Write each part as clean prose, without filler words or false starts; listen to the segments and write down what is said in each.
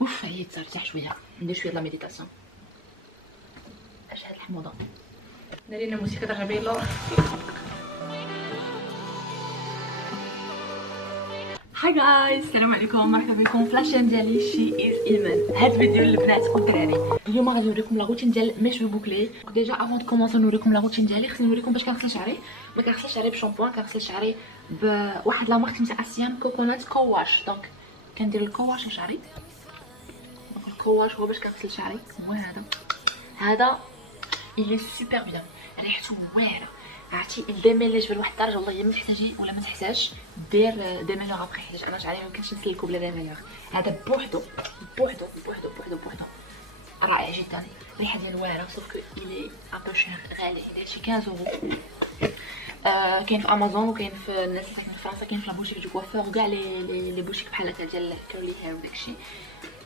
اوف عييت نرتاح شويه ندير شويه د لا ميديتاسيون. اش هاد الحموضه داري لنا موسيقى ترجع بيا اللور. هاي جايز السلام عليكم مرحبا بكم في لاشين ديالي شي از ايمان. هاد الفيديو للبنات والدراري. اليوم غادي نوريكم لا روتين ديال مي شو بوكلي. ديجا افون دو كومونسي نوريكم لا روتين ديالي خصني نوريكم باش كنغسل شعري. ما كنغسلش شعري بشامبوان، كنغسل شعري بواحد لا مارك سميتها اسيام كوكونات كواش. دونك كندير الكواش لشعري. دونك الكواش هو باش كنغسل شعري. هو هذا il est super bien ريحته واعره. عرفتي ديميلي جبل واحد الدرجه والله ما تحتاجي ولا ما تحتاجش دير ديميلور ابخي، حيت انا شعري ما يمكنش نسلكو بلا ديميلور. هذا بوحدو بوحدو بوحدو بوحدو بوحدو رائع جدا. الريحه ديالو واعره سوف كو الي ان بو شير غالي، داير شي 15 اورو. كاين في امازون وكاين في الناس اللي ساكنين في فرنسا، كاين في لا بوتيك دو كوافور كاع لي بوتيك بحال هكا ديال كيرلي هير وداكشي.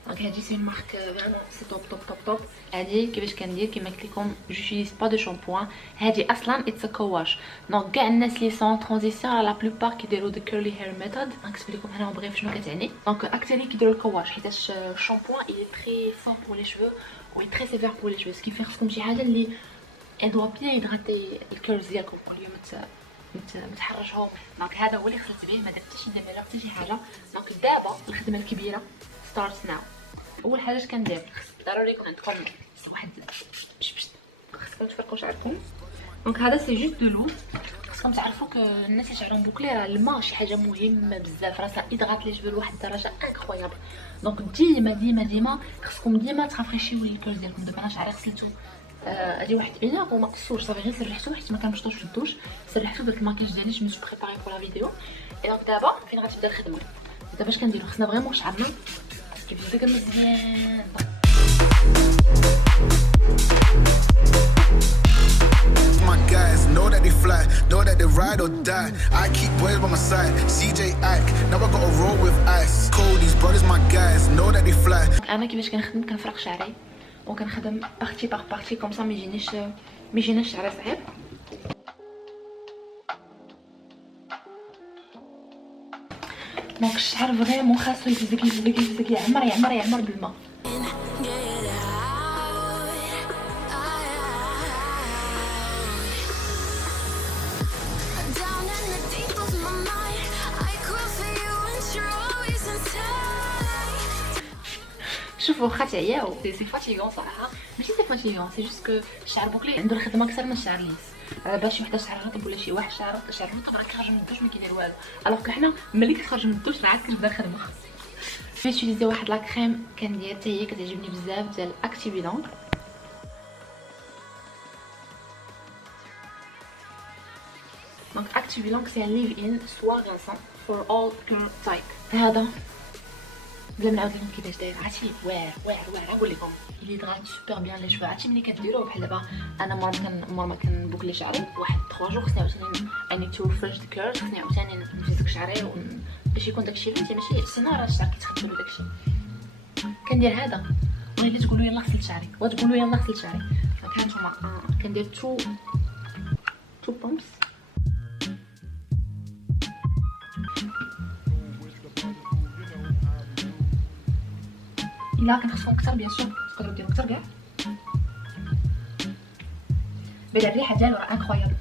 دونك هادي سي مارك فريمون سي توب توب توب توب. هادي كيفاش كندير كيما قلت لكم جوتيليز با دو شامبوان. هادي اصلا اتس كواش. دونك كاع الناس اللي سون ترانزيسيون لا بلوبار كيديروا دو كيرلي هير ميثود. نكتب لكم هنا بغيف شنو كتعني. دونك اكثرين كيديروا الكواش حيتاش الشامبوان اي تري فور بور لي شوفو و تري سيفير بور لي شوفو، سكي في خصكم شي حاجه اللي ان دوا بيان يدغاتي الكيرز ديالكم اليوم ما تحرجهم. دونك هذا هو اللي خدت به، ما درت حتى شي ديميلور حتى شي حاجه. دونك دابا الخدمه الكبيره ستارت ناو. اول حاجه كندير ضروري يكون عندكم واحد بش خصكم تفرقوا شعركم. دونك هذا سي جوست دو لو. خصكم تعرفوا الناس اللي شعرهم بوكلي راه الماء شي حاجه مهمه بزاف، راه ايدغات لي جبل لواحد الدرجه انكرويابل. دونك ديما خصكم ديما ترافريشيو الكوز ديالكم. دابا انا شعري غسلته هادي واحد اينا وما قصوش صافي، غير سرحتو حيت ما كنمشطوش في الدوش. سرحتو درت الماكياج ديالي جو مي بريباري بور لا فيديو. اي دونك دابا فين غتبدا الخدمه. دابا اش كنديرو خصنا فريمون شعرنا كيف داك مزيان. My guys know that they fly, know that they ride or die. I keep boys by my side. CJ Ike, now I gotta roll with ice. Cody's brothers, my guys know that they fly. انا كيفاش كنخدم كنفرق شعري وكنخدم بارتي باغ بارتي كوم سا ما يجينيش شعري صعيب. دونك الشعر فريمون خاصو يفزك يعمر بالماء. شوفوا واخا تعياو سي فاتيغون صراحه، ماشي سي فاتيغون، سي جوست كو الشعر بوكلي عنده الخدمه اكثر من الشعر ليس. باش وحده شعر رطب ولا شي واحد شعر رطب راه كيخرج من الدوش ما كيدير والو، الوغ كو حنا ملي كتخرج من الدوش راه عاد كتبدا الخدمه. جوتيليزي واحد لا كريم كندير حتى هي كتعجبني بزاف ديال اكتيفيلون. دونك اكتيفيلون سي ان ليف ان سوا غانسون فور اول كير تايب. هذا بلا ما نعاود لكم كيفاش داير، عرفتي واعر نقول لكم اللي دغات سوبر بيان لي شوفو. عرفتي ملي كديروه بحال دابا انا مور ما كنبوكلي شعري واحد 3 جور خصني عاوتاني اني تو فريش ذا كيرز، خصني عاوتاني نفزك شعري باش يكون داكشي فهمتي، ماشي سينو راه الشعر كيتخدم له داكشي. كندير هذا والله الا تقولوا يلاه غسلت شعري وتقولوا يلاه غسلت شعري. دونك هانتوما كندير تو بومبس. الا كان خصكم اكثر بيان سور تقدروا ديروا اكثر كاع. بدا الريحه ديالو راه انكرويابل.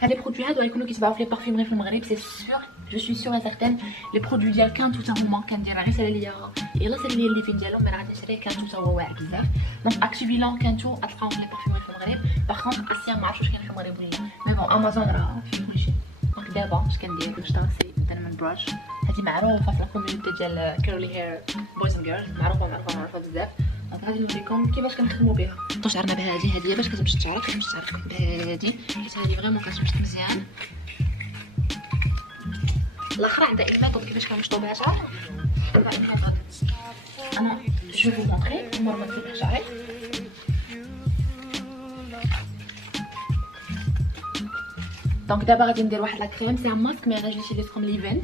هاد لي برودوي هادو غيكونوا كيتباعوا في لي بارفيمري في المغرب سي سور، جو سوي سور اي سيرتين. لي برودوي ديال كانتو تا هما كندير غير سالي ليا يلا سالي ليا اللي فين ديالهم، مي راه غادي نشري كانتو تا هو واعر بزاف. دونك اكتيفيلون كانتو غتلقاوهم في لي بارفيمري في المغرب. باغ كونطخ اسيان ما عرفتش واش كاين في المغرب ولا لا، مي بون امازون راه فيه كلشي. دونك دابا اش كندير باش طاسي ديرمن براش. هادي معروفه في لا كوميونيتي ديال كيرلي هير بويز اند جيرلز، معروفه بزاف. دونك غادي نوريكم كيفاش كنخدموا بها. شعرنا بها هادي باش كتمشط شعرك بهادي حيت هادي فريمون كتمشط مزيان. الاخرى عندها الميثود كيفاش كنمشطوا بها شعر. انا جو فو مونطري مور ما نزيد شعري. دونك دابا غادي ندير واحد لا كريم سي ان ماسك مي انا جوتيليزكم ليفين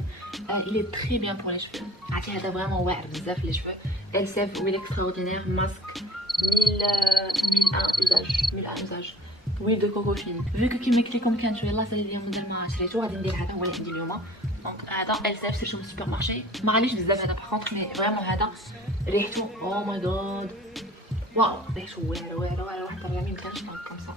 il est très bien pour les cheveux. عرفتي هذا فريمون واعر بزاف لي شوفو. LCF huile extraordinaire masque 1001 usage huile de coco fine. vu que كيما قلت لكم كان شويه لاصه ليا مازال ما شريتو غادي ندير هذا هو اللي عندي اليوم. دونك هذا الزاف سيرتو من السوبر مارشي ما غاليش بزاف هذا باغ كونطخ مي فريمون هذا ريحته او ماي جاد واو ريحته واعره واحد الريامي مكانش كومسا.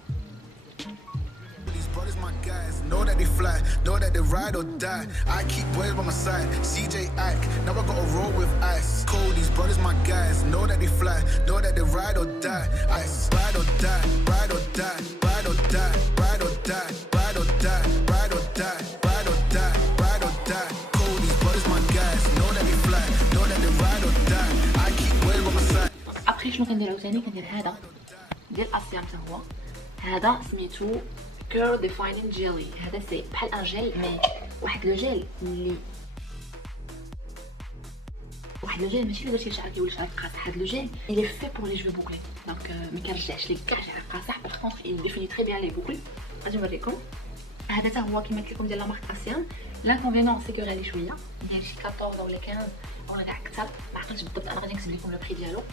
These brothers my guys, know that they fly, know that they ride or die. I keep boys by my side, CJ Ike, now I gotta roll with ice. Cold, these brothers my guys, know that they fly, know that they ride or die. Ice, ride or die, ride or die, ride or die, ride or die, ride or die, ride or die, ride or die, ride or die. Cold, these brothers my guys, know that they fly, know that they ride or die. I keep boys by my side. ابخي شنو كندير عاوتاني كندير هذا ديال اسيام حتى هو هذا سميتو كير ديفاينين جيلي. هذا سي بحال ان جيل مي واحد لو جيل ماشي اللي درتي لشعرك يولي شعرك قاصح. هاد لو جيل il est fait pour les cheveux bouclés دونك ما كيرجعش ليك كاع شعرك قاصح باغ كونطخ il définit très bien les boucles. غادي نوريكم هذا حتى هو كيما قلت لكم ديال لا مارك اسيام. لانكونفينون سي كو غالي شويه داير شي 14 ولا 15 ولا كاع اكثر ما عقلتش بالضبط. انا غادي نكتب لكم لو بري ديالو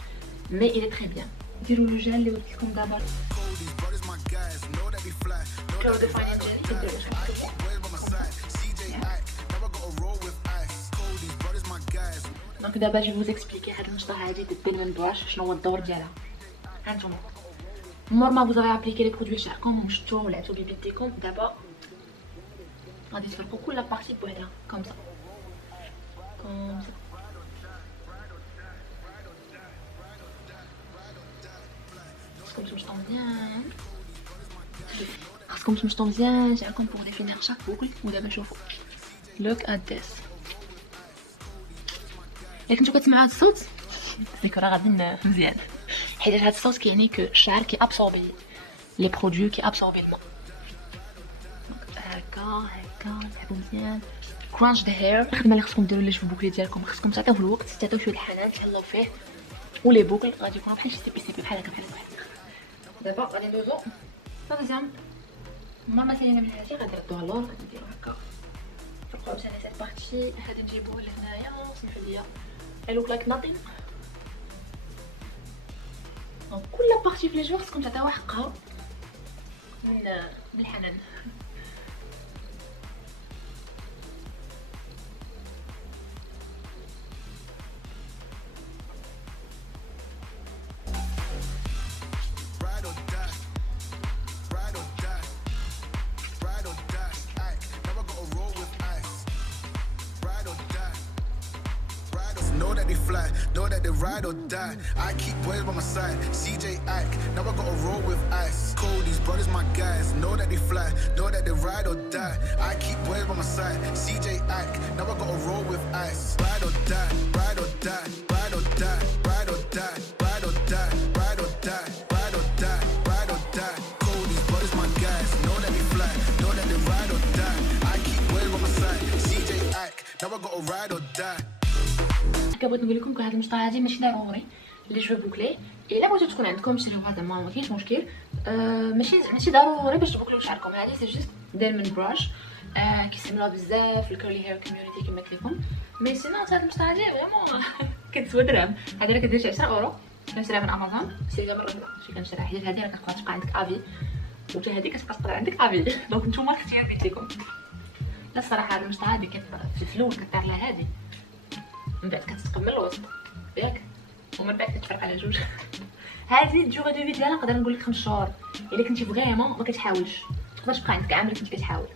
مي il est très bien. ديروا لو جيل اللي قلت لكم دابا Cold, these brothers my guys, know that they fly, know كير that they ديفاينين ride or جيلي die. I keep boys by my side, CJ Ike, now I gotta roll with ice. Cold, these brothers my guys. دونك دابا جو فوز اكسبليكي هاد المشطه هادي دير من براش شنو هو الدور ديالها. ها نتوما مور ما فوز ابليكي لي برودوي شعركم ومشطو ولعتو بيديكم دابا غادي تفرقوا كل بارتي بوحدها كوم سا خاصكم تمشطو مزيان خاصكم تمشطو مزيان شعركم بوغ ديفينير شاك بوكل. ودابا شوفوا لوك ات ذيس ياك نتو كتسمعوا هاد الصوت ديك راه غادي مزيان حيت هاد الصوت كيعني كو الشعر كي ابسوربي لي برودوي كي ابسوربي الماء. هكا تحبوا مزيان كرانش ذا هير. الخدمه اللي خصكم ديروا لي شوفو بوكلي ديالكم خصكم تعطيوه الوقت تعطيوه شويه الحنان تهلاو فيه ولي بوكل غادي يكونوا بحال شي سي بي بحال هكا. دابا غادي ندوزو لا دوزيام مور ما سالينا من هادي غادي نردوها لور غادي نديرو هكا فرقوا عاوتاني سيت بارتي هادي نجيبوه لهنايا صيفط ليا I look like nothing. دونك كل بارتي في لي جوغ خصكم تعطيوها حقها بالحنان. Ride or die, ride or die, ride or die. Ike, now I gotta roll with ice. Ride or die, ride or know that they fly, know that they ride or die. I keep boys by my side, CJ Ike, now I gotta roll with ice. Cold, these brothers my guys, know that they fly, know that they ride or die. I keep boys by my side, CJ Ike, now I gotta roll with ice. Ride or die, ride or die, ride or die, ride or die, ride or die, ride or die, ride or die, ride or die. Cold, these brothers my guys, know that they fly, know that they ride or die. I keep boys by my side, CJ Ike, now I gotta ride or die. بغيت نقول لكم هاد المشطه هادي ماشي ضروري لي جو بوكلي الا بغيتو تكون عندكم شروها زعما ما كاينش مشكل. ماشي ضروري باش تبوكليو شعركم. هادي سي جوست داير من براش كيستعملوها بزاف في الكيرلي هير كوميونيتي كما قلت لكم. مي سينو هاد المشطه هادي فريمون كتسوى درهم. هادي راه كدير 10 اورو كنشريها من امازون سيريا من ربما شي كنشريها حيت هادي راه كتبقى عندك افي وحتى هادي كتبقى تقرا عندك افي. دونك نتوما الاختيار قلت لكم. لا الصراحه هاد المشطه هادي في الاول كطير لها هادي من بعد كتتقمل الوسط ياك ومن بعد كتفرق على جوج. هذه الدوغي دو في ديالها نقدر نقول لك 5 شهور الا كنتي فريمون ما كتحاولش تقدر تبقى عندك عام الا كنتي كتحاول.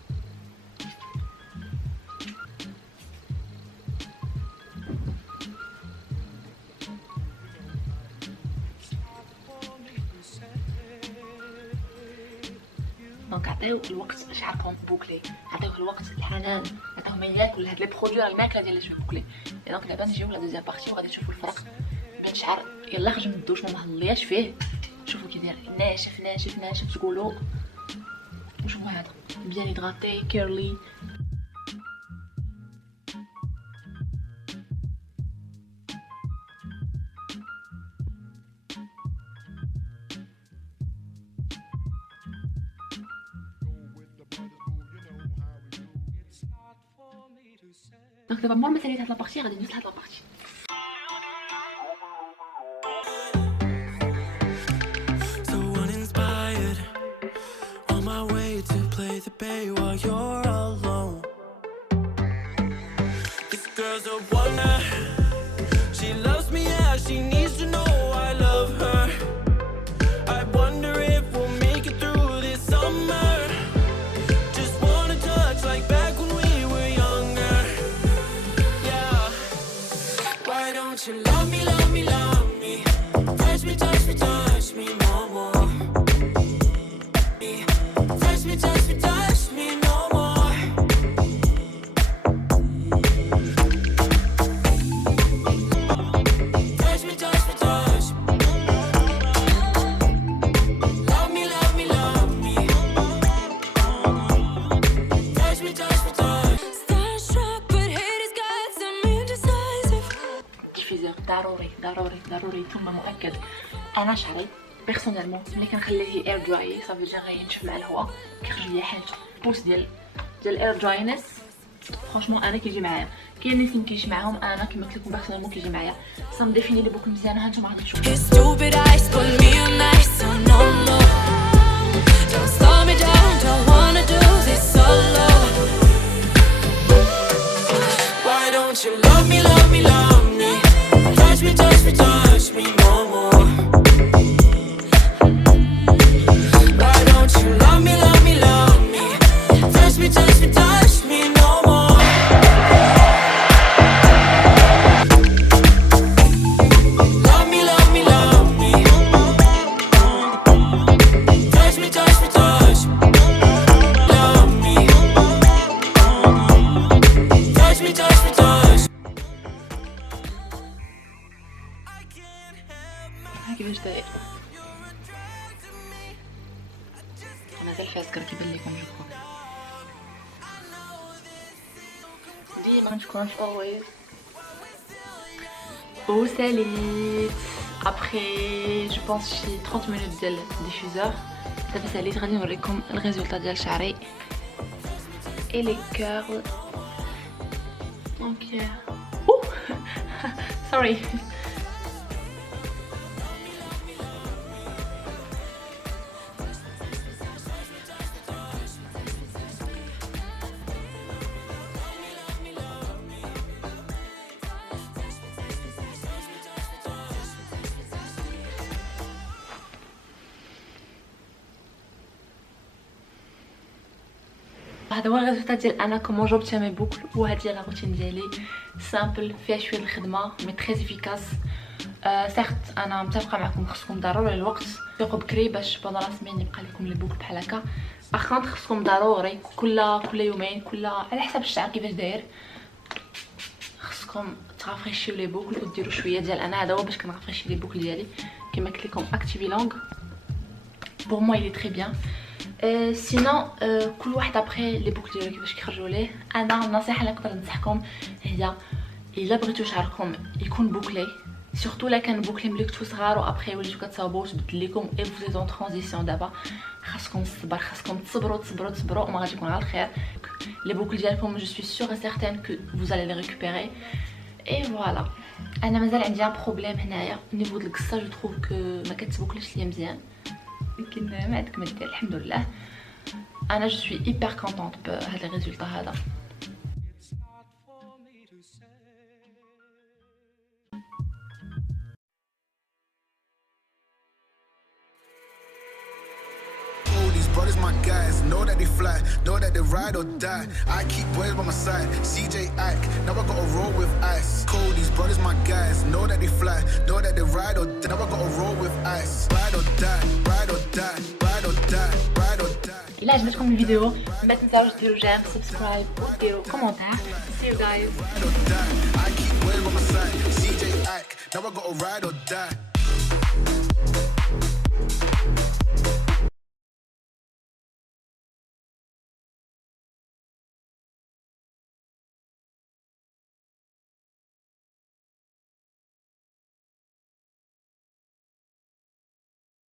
دونك عطيو الوقت باش شعركم بوكلي عطيوه الوقت الحنان عطيوه ما ياكل هاد لي برودوي راه الماكله ديال الشوي بوكلي. دونك دابا نجيو لا دوزيام بارتي وغادي تشوفوا الفرق بين الشعر يلا خرج من الدوش ما مهلياش فيه. شوفوا كي داير ناشف ناشف ناشف تقولوا وشوفوا هذا بيان هيدراتي كيرلي. دونك دابا مور ما ساليت هاد لابارتي غادي ندوز لهاد لابارتي. So uninspired, on my way to play the bay while you're alone. girl's a wonder. She loves me, yeah, she needs to know I love her. I wonder if we'll make it through this summer. Just wanna touch like back when we were younger. Yeah. Why don't you love me, love me, love me? Touch me, touch me, touch me no more. Touch me, touch me, touch me no more. Touch me, touch me, touch me. Love me, love me, love me. Touch me, touch me, touch. Starstruck, but haters got some indecisive. ديفيزور ضروري ثم مؤكد. انا شعري بيرسونيلمون ملي كنخليه اير دراي صافي ديجا غينشف مع الهواء كيخرج ليا حاجه بوس ديال اير دراينس. فرانشمون انا كيجي معايا. كاين الناس اللي كيجي معاهم، انا كما قلت لكم بيرسونيلمون كيجي معايا. صام ديفيني لي بوك مزيانه. ها نتوما غادي تشوفوا. His stupid eyes put me on ice, so no, no. Don't slow me down, don't wanna do this solo. Why don't you love me, love me, love me? Touch me, touch me, touch me no more. Why don't you love me, love me, love me? Touch me, touch me, touch me no more. Love me, love me, love me. Touch me, touch me, touch me. Love me. Touch me, touch me, touch. ها كيفاش داير. مازال فيها سكر كيبان لكم جو كرو. ديما نكونش always. وساليت ابخي جو بونس شي 30 مينوت ديال ديفيزور. دابا ساليت غادي نوريكم الريزولطا ديال شعري اي لي كيرل. اوكي سوري. هذا هو الريزولطا ديال انا كومون جبت مي بوكل. وهذه هي لا روتين ديالي سامبل فيها شويه الخدمه مي تري افيكاس. سيغت انا متفقه معكم خصكم ضروري الوقت تفيقوا بكري باش بون لا سيمين يبقى لكم لي بوكل بحال هكا. اخر خصكم ضروري كل يومين على حسب الشعر كيفاش داير خصكم ترافريشيو لي بوكل وديروا شويه ديال انا. هذا هو باش كنرافريشي لي بوكل ديالي كما قلت لكم اكتيفي لونغ بور موا il est très bien. سينو كل واحد ابري لي بوكل ديالو كيفاش كيخرجوا ليه. انا النصيحه اللي نقدر ننصحكم هي الا بغيتو شعركم يكون بوكلي سورتو لا كان بوكلي ملي كنتو صغار وابري وليتو كتصاوبوا تبدل لكم اي فوزيت اون ترانزيسيون. دابا خاصكم الصبر، خاصكم تصبروا وما غادي يكون على الخير. لي بوكل ديالكم جو سوي سيغ سيغتين كو فوز الي لي ريكوبيري اي فوالا. انا مازال عندي ان بروبليم هنايا نيفو د القصه. جو تروف كو ما كتبوكلش ليا مزيان لكن ما عندك ما دير الحمد لله. انا جو سوي هيبر كونطونط بهذا الريزولطا هذا. Brothers, my guys, know that they fly, know that they ride or die. I keep boys by my side, CJ Ike, now I gotta roll with ice. Cold, these brothers, my guys, know that they fly, know that they ride or die. Now I gotta roll with ice. Ride or die, ride or die, ride or die, ride or die. إلا عجبتكم الفيديو ما تنساوش ديروا جيم سبسكرايب وديروا كومنتير. See you guys. Ride or die. I keep boys by my side, CJ Ike, now I gotta ride or die.